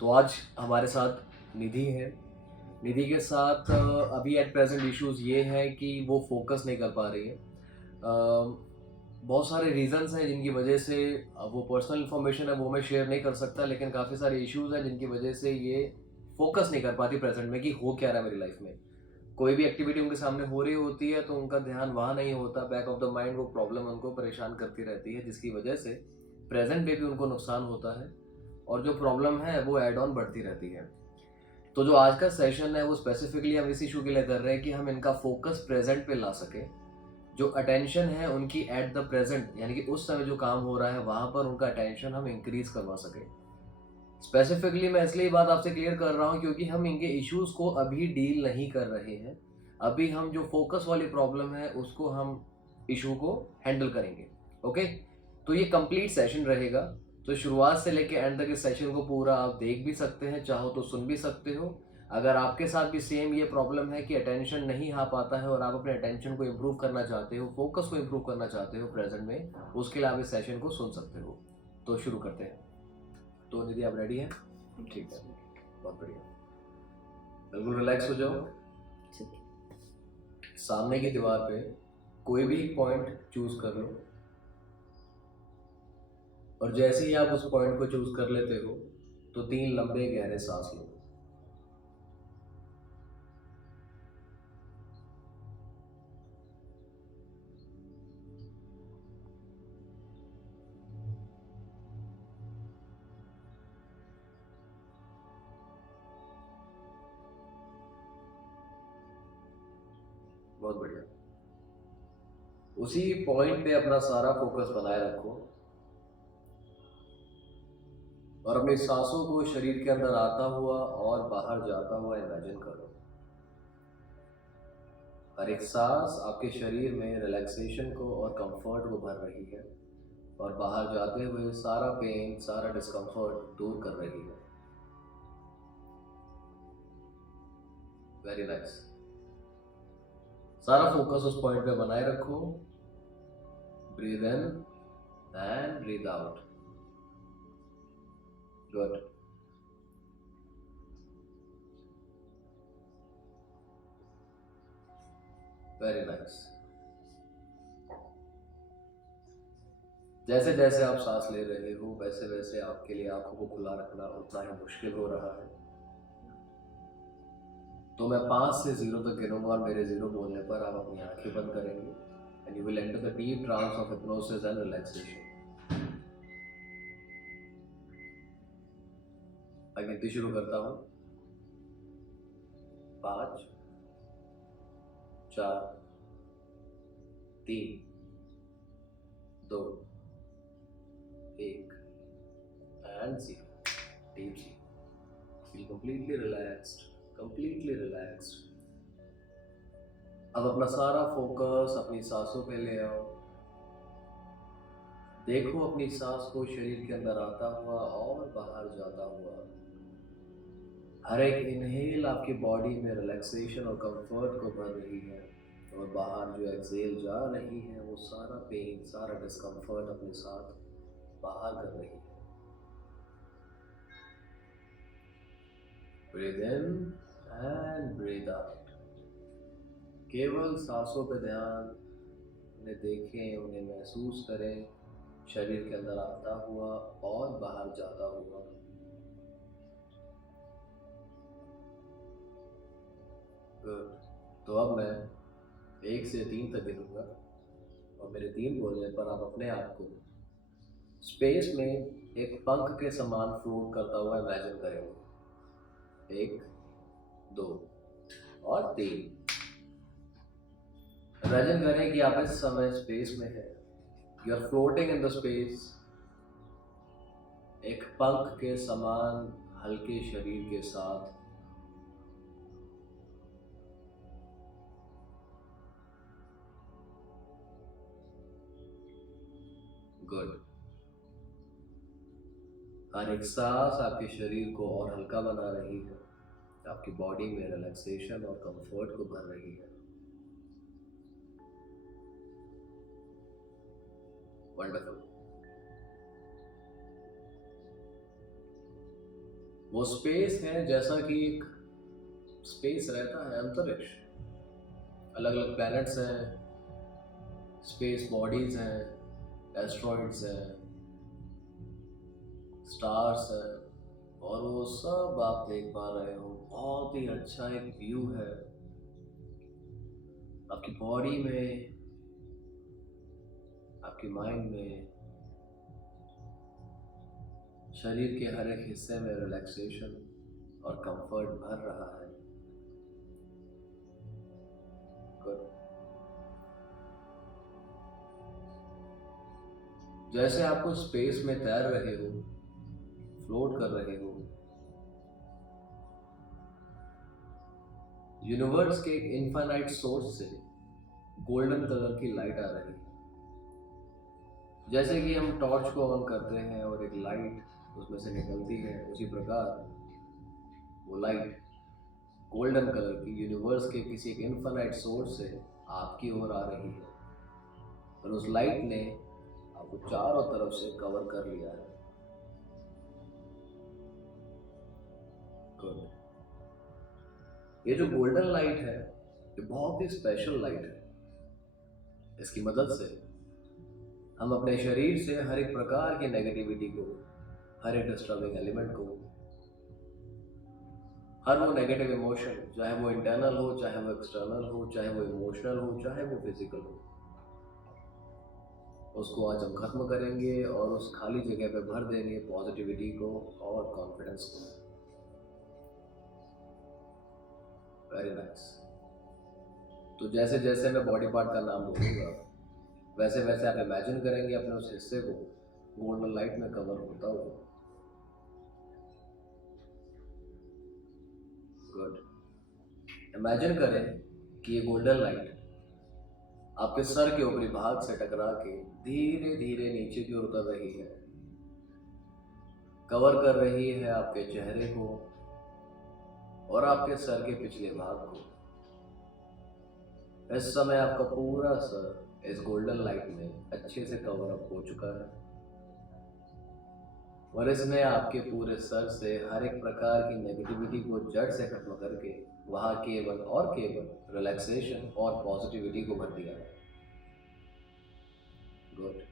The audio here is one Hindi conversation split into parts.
तो आज हमारे साथ निधि है। निधि के साथ अभी एट प्रेजेंट इश्यूज़ ये हैं कि वो फ़ोकस नहीं कर पा रही है। बहुत सारे रीज़न्स हैं जिनकी वजह से वो पर्सनल इन्फॉर्मेशन है वो मैं शेयर नहीं कर सकता, लेकिन काफ़ी सारे इश्यूज़ हैं जिनकी वजह से ये फ़ोकस नहीं कर पाती प्रेजेंट में कि हो क्या रहा है मेरी लाइफ में। कोई भी एक्टिविटी उनके सामने हो रही होती है तो उनका ध्यान वहाँ नहीं होता, बैक ऑफ द माइंड वो प्रॉब्लम उनको परेशान करती रहती है, जिसकी वजह से प्रेजेंट में भी उनको नुकसान होता है और जो प्रॉब्लम है वो एड ऑन बढ़ती रहती है। तो जो आज का सेशन है वो स्पेसिफिकली हम इस इशू के लिए कर रहे हैं कि हम इनका फोकस प्रेजेंट पे ला सकें। जो अटेंशन है उनकी एट द प्रेजेंट, यानी कि उस समय जो काम हो रहा है वहाँ पर उनका अटेंशन हम इंक्रीज करवा सकें। स्पेसिफिकली मैं इसलिए बात आपसे क्लियर कर रहा हूँ क्योंकि हम इनके इश्यूज को अभी डील नहीं कर रहे हैं। अभी हम जो फोकस वाली प्रॉब्लम है उसको हम इशू को हैंडल करेंगे। ओके, तो ये कंप्लीट सेशन रहेगा। तो शुरुआत से लेके एंड तक इस सेशन को पूरा आप देख भी सकते हैं, चाहो तो सुन भी सकते हो। अगर आपके साथ भी सेम ये प्रॉब्लम है कि अटेंशन नहीं आ पाता है और आप अपने अटेंशन को इम्प्रूव करना चाहते हो, फोकस को इम्प्रूव करना चाहते हो प्रेजेंट में, उसके लिए आप इस सेशन को सुन सकते हो। तो शुरू करते हैं। तो निधि आप रेडी हैं? ठीक है, बहुत बढ़िया। बिल्कुल रिलैक्स हो जाओ। सामने की दीवार पे कोई भी एक पॉइंट चूज कर लो और जैसे ही आप उस पॉइंट को चूज कर लेते हो तो 3 लंबे गहरे सांस लो। बहुत बढ़िया। उसी पॉइंट पे अपना सारा फोकस बनाए रखो और अपनी सांसों को शरीर के अंदर आता हुआ और बाहर जाता हुआ इमेजिन करो। हर एक सांस आपके शरीर में रिलैक्सेशन को और कंफर्ट को भर रही है और बाहर जाते हुए सारा पेन, सारा डिस्कंफर्ट दूर कर रही है। Very nice. सारा फोकस उस पॉइंट पे बनाए रखो। Breathe in and breathe out. Good. Very nice. जैसे जैसे आप सांस ले रहे हो वैसे वैसे आपके लिए आंखों को खुला रखना उतना ही मुश्किल हो रहा है। तो मैं 5 से 0 तक गिनूंगा और मेरे 0 बोलने पर आप अपनी आंखें बंद करेंगे and you will enter the deep trance of hypnosis and relaxation. मैं गिनती शुरू करता हूँ। 5, 4, 3, 2, 1 and 0. Deeply. Feel completely relaxed. Completely relaxed. अब अपना सारा फोकस अपनी सांसों पे ले आओ। देखो अपनी सांस को शरीर के अंदर आता हुआ और बाहर जाता हुआ। हर एक इनहेल आपकी बॉडी में रिलैक्सेशन और कंफर्ट को भर रही है और बाहर जो एक्सहेल जा रही है वो सारा पेन, सारा डिस्कंफर्ट अपने साथ बाहर कर रही है। Breathe in and breathe out. केवल सांसों पे ध्यान, उन्हें देखें, उन्हें महसूस करें, शरीर के अंदर आता हुआ और बाहर जाता हुआ। गुड। तो अब मैं 1 से 3 तक गिनूंगा और मेरे 3 बोलने पर आप अपने आप को स्पेस में एक पंख के समान फ्लोट करता हुआ इमेजिन करेंगे। 1, 2 और 3। इमेजिन करें कि आप इस समय स्पेस में हैं। You are floating in the space, एक पंख के समान हल्के शरीर के साथ। गुड। हर एक सांस आपके शरीर को और हल्का बना रही है, आपकी बॉडी में रिलैक्सेशन और कंफर्ट को भर रही है। वंडरफुल। वो स्पेस है जैसा कि एक स्पेस रहता है, अंतरिक्ष। अलग अलग प्लैनेट्स हैं, स्पेस बॉडीज हैं, एस्ट्रॉइड्स हैं, स्टार्स हैं, और वो सब आप देख पा रहे हो। बहुत ही अच्छा एक व्यू है आपकी बॉडी में, आपकी माइंड में, शरीर के हर एक हिस्से में रिलैक्सेशन और कंफर्ट भर रहा है। गुड। जैसे आपको स्पेस में तैर रहे हो, फ्लोट कर रहे हो, यूनिवर्स के एक इनफाइनाइट सोर्स से गोल्डन कलर की लाइट आ रही है। जैसे कि हम टॉर्च को ऑन करते हैं और एक लाइट उसमें से निकलती है, उसी प्रकार वो लाइट गोल्डन कलर की यूनिवर्स के किसी एक इनफाइनाइट सोर्स से आपकी ओर आ रही है, और उस लाइट ने आपको चारों तरफ से कवर कर लिया है। गुड। ये जो गोल्डन लाइट है, ये बहुत ही स्पेशल लाइट है। इसकी मदद से हम अपने शरीर से हर एक प्रकार की नेगेटिविटी को, हर एक डिस्टर्बिंग एलिमेंट को, हर वो नेगेटिव इमोशन, चाहे वो इंटरनल हो, चाहे वो एक्सटर्नल हो, चाहे वो इमोशनल हो, चाहे वो फिजिकल हो, उसको आज हम खत्म करेंगे और उस खाली जगह पे भर देंगे पॉजिटिविटी को और कॉन्फिडेंस को। Very nice. तो जैसे जैसे मैं बॉडी पार्ट का नाम बोलूँगा, वैसे वैसे आप इमेजिन करेंगे अपने उस हिस्से को गोल्डन लाइट में कवर होता हुआ। गुड। इमेजिन करें कि ये गोल्डन लाइट आपके सर के ऊपरी भाग से टकरा के धीरे धीरे नीचे की ओर उतर रही है, कवर कर रही है आपके चेहरे को और आपके सर के पिछले भाग को। इस समय आपका पूरा सर इस गोल्डन लाइट में अच्छे से कवर अप हो चुका है, और इसमें आपके पूरे सर से हर एक प्रकार की नेगेटिविटी को जड़ से खत्म करके वहाँ केवल और केवल रिलैक्सेशन और पॉजिटिविटी को भर दिया है। गुड।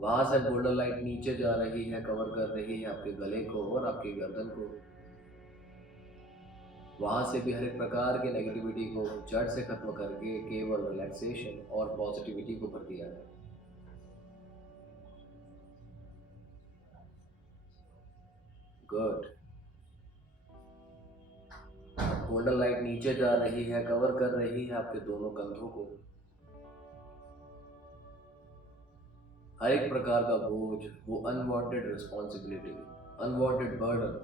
वहाँ से गोल्डन लाइट नीचे जा रही है, कवर कर रही है आपके गले को और आपकी गर्दन को। वहाँ से भी हर एक प्रकार की नेगेटिविटी को जड़ से खत्म करके केवल रिलैक्सेशन और पॉजिटिविटी को भर दिया है। गुड। गोल्डन लाइट नीचे जा रही है, कवर कर रही है आपके दोनों कंधों को। हर एक प्रकार का बोझ, वो अनवांटेड रिस्पॉन्सिबिलिटी, अनवांटेड बर्डन,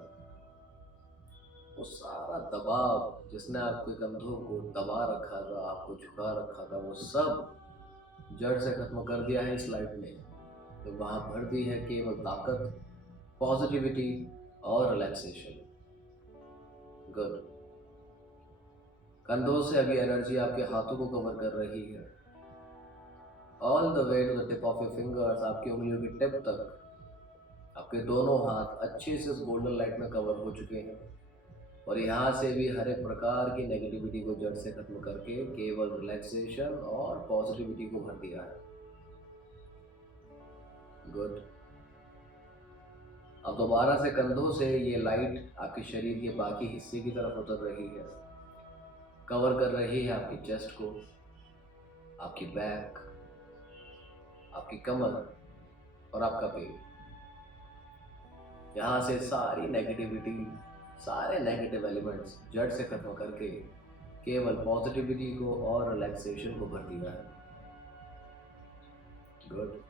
वो सारा दबाव जिसने आपके कंधों को दबा रखा था, आपको झुका रखा था, वो सब जड़ से खत्म कर दिया है इस लाइट ने। तो वहाँ भर दी है केवल ताकत, पॉजिटिविटी और रिलैक्सेशन। गुड। कंधों से अभी एनर्जी आपके हाथों को कवर कर रही है, all the way to the tip of your fingers. आपकी उंगलियों की टिप तक आपके दोनों हाथ अच्छे से इस गोल्डन लाइट में कवर हो चुके हैं, और यहाँ से भी हर एक प्रकार की नेगेटिविटी को जड़ से खत्म करके केवल रिलैक्सेशन और पॉजिटिविटी को भर दिया है। गुड। अब दोबारा से कंधों से ये लाइट आपके शरीर के बाकी हिस्से की तरफ उतर रही है, कवर कर रही है आपकी चेस्ट को, आपकी बैक, आपकी कमर और आपका पेट। यहाँ से सारी नेगेटिविटी, सारे नेगेटिव एलिमेंट्स जड़ से खत्म करके केवल पॉजिटिविटी को और रिलैक्सेशन को भर दिया है। गुड।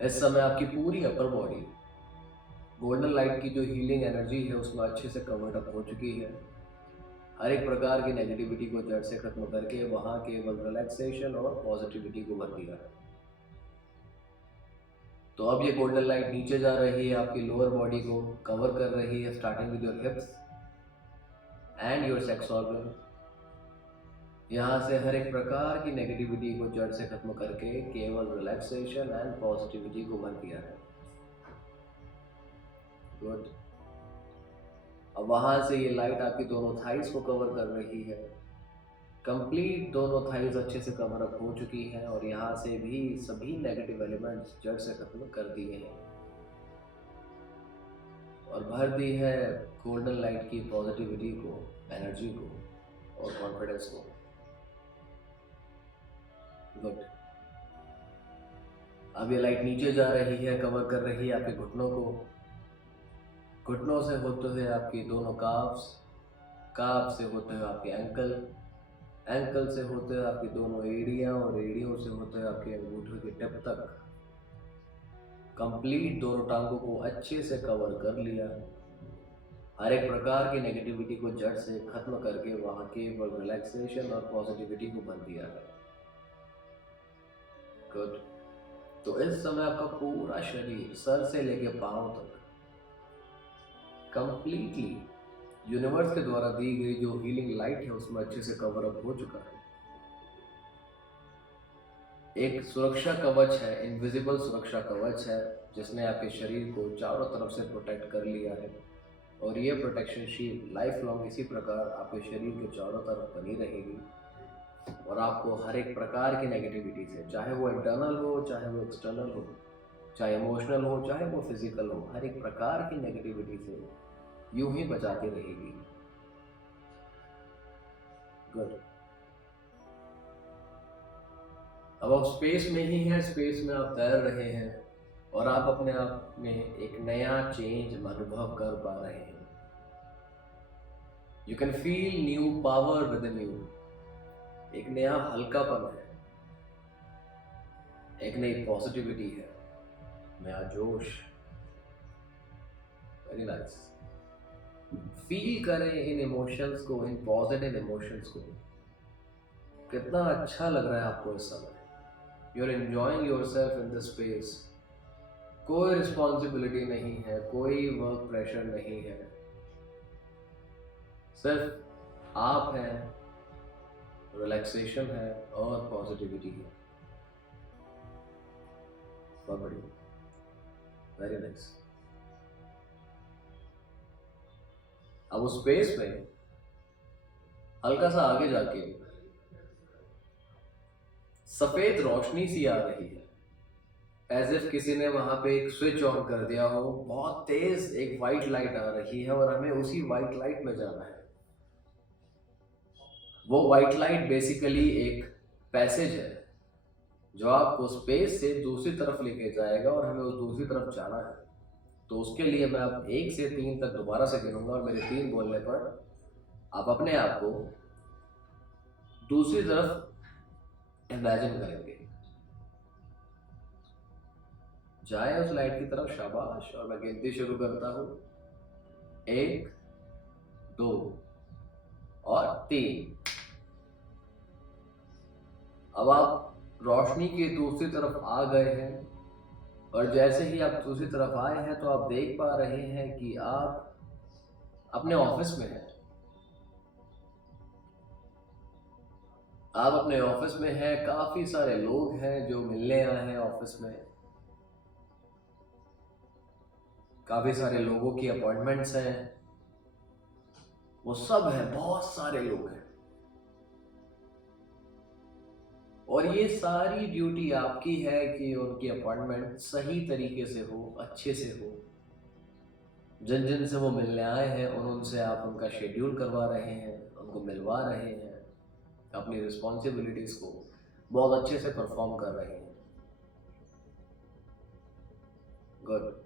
इस समय आपकी पूरी अपर बॉडी गोल्डन लाइट की जो हीलिंग एनर्जी है उसमें अच्छे से कवर्ड अप हो चुकी है। हर एक प्रकार की नेगेटिविटी को जड़ से खत्म करके वहाँ केवल रिलैक्सेशन और पॉजिटिविटी को भर दिया है। तो अब ये गोल्डन लाइट नीचे जा रही है, आपकी लोअर बॉडी को कवर कर रही है, starting with your hips and your sex organ. यहाँ से हर एक प्रकार की नेगेटिविटी को जड़ से खत्म करके केवल रिलैक्सेशन एंड पॉजिटिविटी को भर दिया है। गुड। अब वहां से ये लाइट आपकी दोनों थाइस को कवर कर रही है। कंप्लीट दोनों थाइस अच्छे से कवर अप हो चुकी हैं और यहाँ से भी सभी नेगेटिव एलिमेंट्स जड़ से खत्म कर दिए हैं और भर दी है गोल्डन लाइट की पॉजिटिविटी को, एनर्जी को और कॉन्फिडेंस को। गुड। अब ये लाइट नीचे जा रही है, कवर कर रही है आपके घुटनों को। घुटनों से होते हुए आपकी दोनों काफ्स, काफ से होते हुए आपके एंकल, एंकल से होते हुए आपकी दोनों एड़ियाँ और एड़ियों से होते हुए आपके अंगूठे के टिप तक कंप्लीट दोनों टांगों को अच्छे से कवर कर लिया। हर एक प्रकार की नेगेटिविटी को जड़ से खत्म करके वहाँ केवल रिलैक्सेशन और पॉजिटिविटी को भर दिया है। गुड। तो इस समय आपका पूरा शरीर सर से लेके पांव तक कंप्लीटली यूनिवर्स के द्वारा दी गई जो हीलिंग लाइट है उसमें अच्छे से कवर अप हो चुका है। एक सुरक्षा कवच है, इनविजिबल सुरक्षा कवच है, जिसने आपके शरीर को चारों तरफ से प्रोटेक्ट कर लिया है और ये प्रोटेक्शन शील्ड लाइफ लॉन्ग इसी प्रकार आपके शरीर के चारों तरफ बनी रहेगी और आपको हर एक प्रकार की नेगेटिविटी से, चाहे वो इंटरनल हो, चाहे वो एक्सटर्नल हो, चाहे इमोशनल हो, चाहे वो फिजिकल हो, हर एक प्रकार की नेगेटिविटी से यूं ही बचाती रहेगी। गुड। अब आप स्पेस में ही हैं, स्पेस में आप तैर रहे हैं और आप अपने आप में एक नया चेंज अनुभव कर पा रहे हैं। You can feel new power with in you. एक नया हल्कापन है, एक नई पॉजिटिविटी है, नया जोश। Very nice. फील करें इन इमोशंस को, इन पॉजिटिव इमोशंस को। कितना अच्छा लग रहा है आपको इस समय। You are enjoying yourself in this space. कोई रिस्पॉन्सिबिलिटी नहीं है, कोई वर्क प्रेशर नहीं है, सिर्फ आप हैं, रिलैक्सेशन है और पॉजिटिविटी है। बहुत बढ़िया, वेरी नाइस। अब उस स्पेस में हल्का सा आगे जाके सफेद रोशनी सी आ रही है, एज इफ किसी ने वहां पे एक स्विच ऑन कर दिया हो। बहुत तेज एक वाइट लाइट आ रही है और हमें उसी वाइट लाइट में जाना है। वो वाइट लाइट बेसिकली एक पैसेज है जो आपको स्पेस से दूसरी तरफ लेके जाएगा और हमें उस दूसरी तरफ जाना है। तो उसके लिए मैं अब 1 से 3 तक दोबारा से गिनूंगा और मेरे 3 बोलने पर आप अपने आप को दूसरी तरफ इमेजिन करेंगे। जाए उस लाइट की तरफ, शाबाश। और मैं गिनती शुरू करता हूं, 1, 2 और 3। अब आप रोशनी की दूसरी तरफ आ गए हैं और जैसे ही आप दूसरी तरफ आए हैं तो आप देख पा रहे हैं कि आप अपने ऑफिस में हैं। आप अपने ऑफिस में हैं, काफी सारे लोग हैं जो मिलने आए हैं ऑफिस में, काफी सारे लोगों की अपॉइंटमेंट्स हैं, वो सब हैं, बहुत सारे लोग हैं और ये सारी ड्यूटी आपकी है कि उनकी अपॉइंटमेंट सही तरीके से हो, अच्छे से हो। जिन जिन से वो मिलने आए हैं उनसे आप उनका शेड्यूल करवा रहे हैं, उनको मिलवा रहे हैं, अपनी रिस्पॉन्सिबिलिटीज को बहुत अच्छे से परफॉर्म कर रहे हैं। गुड।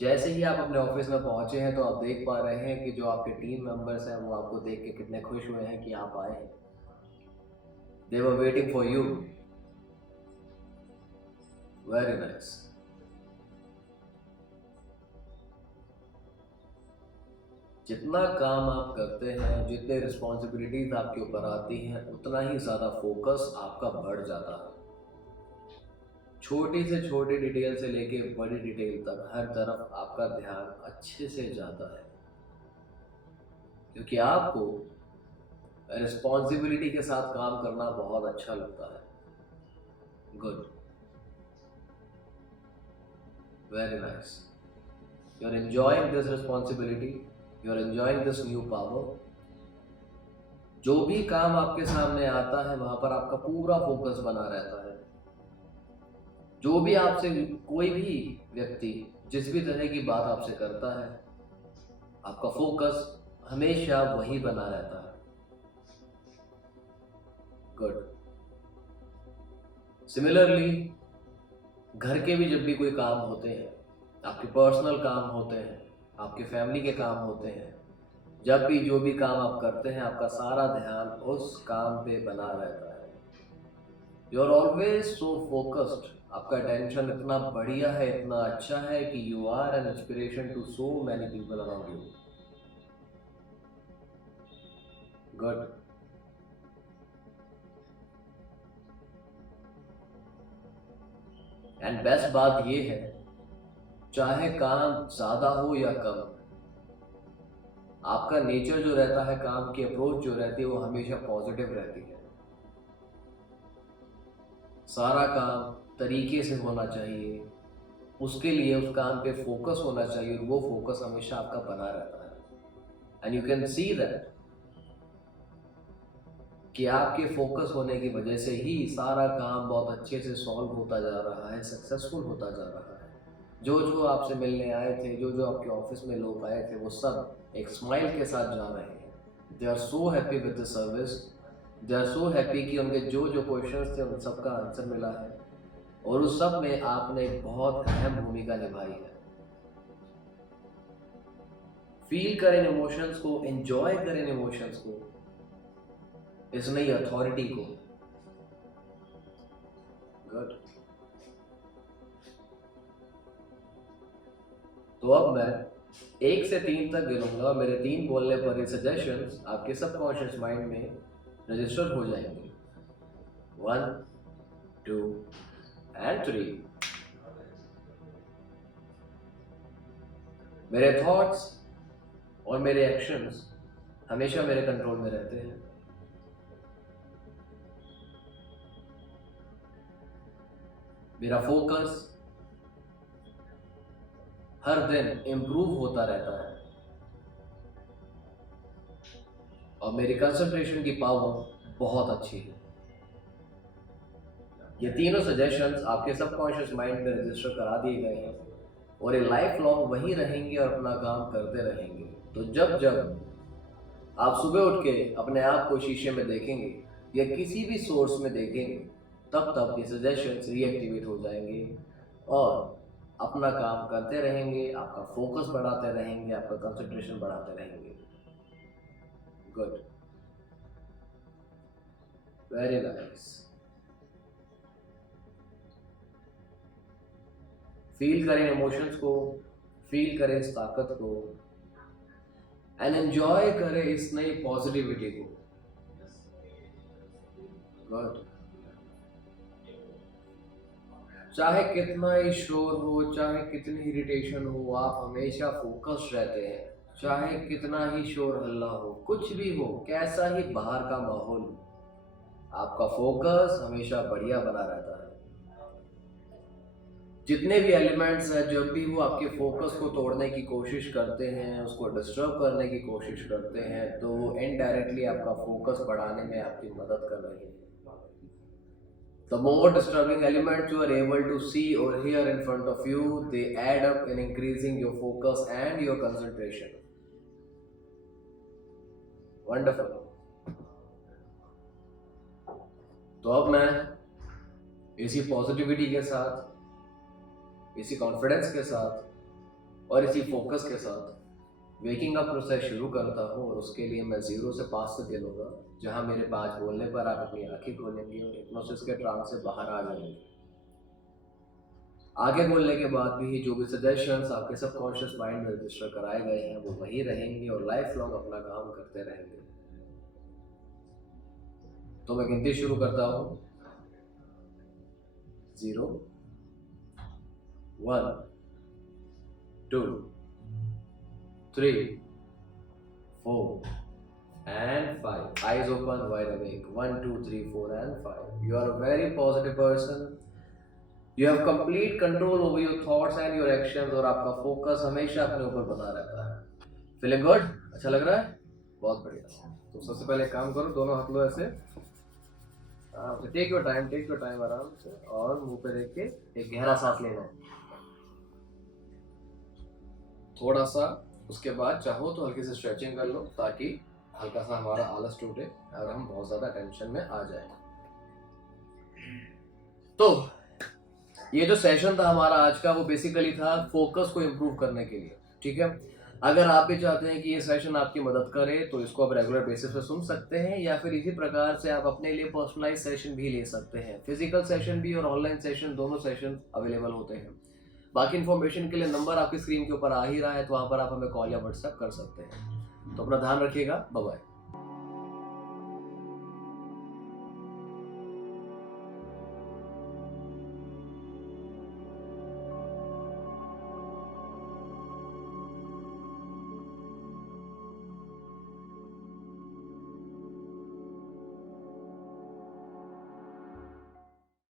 जैसे ही आप अपने ऑफिस में पहुंचे हैं तो आप देख पा रहे हैं कि जो आपके टीम मेंबर्स हैं वो आपको देख के कितने खुश हुए हैं कि आप आए हैं। They were waiting for you. Very nice. जितना काम आप करते हैं, जितने रिस्पॉन्सिबिलिटीज आपके ऊपर आती हैं, उतना ही ज़्यादा फोकस आपका बढ़ जाता है। छोटी से छोटी डिटेल से लेके बड़ी डिटेल तक हर तरफ आपका ध्यान अच्छे से जाता है क्योंकि आपको रिस्पॉन्सिबिलिटी के साथ काम करना बहुत अच्छा लगता है। Good, very nice. You are enjoying this responsibility, you are enjoying this new power. जो भी काम आपके सामने आता है वहां पर आपका पूरा फोकस बना रहता है। जो भी आपसे कोई भी व्यक्ति जिस भी तरह की बात आपसे करता है, आपका फोकस हमेशा वही बना रहता है। गुड। सिमिलरली घर के भी जब भी कोई काम होते हैं, आपके पर्सनल काम होते हैं, आपके फैमिली के काम होते हैं, जब भी जो भी काम आप करते हैं आपका सारा ध्यान उस काम पे बना रहता है। You are always so focused, आपका अटेंशन इतना बढ़िया है, इतना अच्छा है कि you are an inspiration to so many people around you. Good. And best बात ये है, चाहे काम ज्यादा हो या कम, आपका नेचर जो रहता है, काम की अप्रोच जो रहती है वो हमेशा पॉजिटिव रहती है। सारा काम तरीके से होना चाहिए, उसके लिए उस काम पे फोकस होना चाहिए और वो फोकस हमेशा आपका बना रहता है। And you can see that कि आपके फोकस होने की वजह से ही सारा काम बहुत अच्छे से सॉल्व होता जा रहा है, सक्सेसफुल होता जा रहा है। जो जो आपसे मिलने आए थे, जो जो आपके ऑफिस में लोग आए थे, वो सब एक स्माइल के साथ जा रहे हैं। They are so happy with the service, they are so happy कि उनके जो जो क्वेश्चंस थे उन सबका आंसर मिला है और उस सब में आपने एक बहुत अहम भूमिका निभाई है। फील करें इमोशंस को, एंजॉय करें इमोशंस को, इस नई अथॉरिटी को। गुड। तो अब मैं 1 से 3 तक गिनूंगा, मेरे 3 बोलने पर ये सजेशंस आपके सबकॉन्शियस माइंड में रजिस्टर हो जाएंगे। 1, 2 एंड 3। मेरे थॉट्स और मेरे एक्शंस हमेशा मेरे कंट्रोल में रहते हैं। मेरा फोकस हर दिन इम्प्रूव होता रहता है और मेरी कंसंट्रेशन की पावर बहुत अच्छी है। ये तीनों सजेशंस आपके सबकॉन्शियस माइंड में रजिस्टर करा दिए गए हैं और ये लाइफ लॉन्ग वही रहेंगे और अपना काम करते रहेंगे। तो जब जब आप सुबह उठ के अपने आप को शीशे में देखेंगे या किसी भी सोर्स में देखेंगे, तब तब ये सजेशंस रीएक्टिवेट हो जाएंगे और अपना काम करते रहेंगे, आपका फोकस बढ़ाते रहेंगे, आपका कंसंट्रेशन बढ़ाते रहेंगे। Good, very nice. फील करें इमोशंस को, फील करें इस ताकत को एंड एंजॉय करें इस नई पॉजिटिविटी को। गुड। चाहे कितना ही शोर हो, चाहे कितनी इरिटेशन हो, आप हमेशा फोकस्ड रहते हैं। चाहे कितना ही शोर हल्ला हो, कुछ भी हो, कैसा ही बाहर का माहौल हो, आपका फोकस हमेशा बढ़िया बना रहता है। जितने भी एलिमेंट्स हैं, जब भी वो आपके फोकस को तोड़ने की कोशिश करते हैं, उसको डिस्टर्ब करने की कोशिश करते हैं, तो इनडायरेक्टली आपका फोकस बढ़ाने में आपकी मदद कर रहे हैं। The more disturbing elements you are able to see or hear in front of you, they add up in increasing your focus and your concentration. Wonderful. तो अब मैं इसी पॉजिटिविटी के साथ, इसी कॉन्फिडेंस के साथ और इसी फोकस के साथ वेकिंग अप प्रोसेस शुरू करता हूँ और उसके लिए मैं 0 से 5 तक गिनूंगा, जहाँ मेरे 5 बोलने पर आप अपनी आंखें खोलेंगे और हिप्नोसिस के ट्रांस से बाहर आ जाएंगे। आगे बोलने के बाद भी जो भी सजेशंस आपके सबकॉन्शियस माइंड में रजिस्टर कराए गए हैं वो वही रहेंगे और लाइफ लॉन्ग अपना काम करते रहेंगे। तो मैं गिनती शुरू करता हूँ। 0, 1, 2, 3, 4 and 5. Eyes open, wide awake. 1, 2, 3, 4 and 5. You are a very positive person. You have complete control over your thoughts and your actions, और आपका फोकस हमेशा अपने ऊपर बना रहता है। Feeling good? अच्छा लग रहा है? बहुत बढ़िया। तो सबसे पहले एक काम करो, दोनों हाथ लो ऐसे, टेक योर टाइम आराम से, और मुंह पे देख के एक गहरा सांस लेना है थोड़ा सा। उसके बाद चाहो तो हल्की सी स्ट्रेचिंग कर लो, ताकि हल्का सा हमारा आलस टूटे और हम बहुत ज्यादा टेंशन में आ जाए। तो ये जो सेशन था हमारा आज का, वो बेसिकली था फोकस को इम्प्रूव करने के लिए, ठीक है। अगर आप भी चाहते हैं कि ये सेशन आपकी मदद करे, तो इसको आप रेगुलर बेसिस पे सुन सकते हैं, या फिर इसी प्रकार से आप अपने लिए पर्सनलाइज सेशन भी ले सकते हैं। फिजिकल सेशन भी और ऑनलाइन सेशन, दोनों सेशन अवेलेबल होते हैं। बाकी इन्फॉर्मेशन के लिए नंबर आपकी स्क्रीन के ऊपर आ ही रहा है, तो वहाँ पर आप हमें कॉल या व्हाट्सएप कर सकते हैं। तो अपना ध्यान रखिएगा, बाय बाय।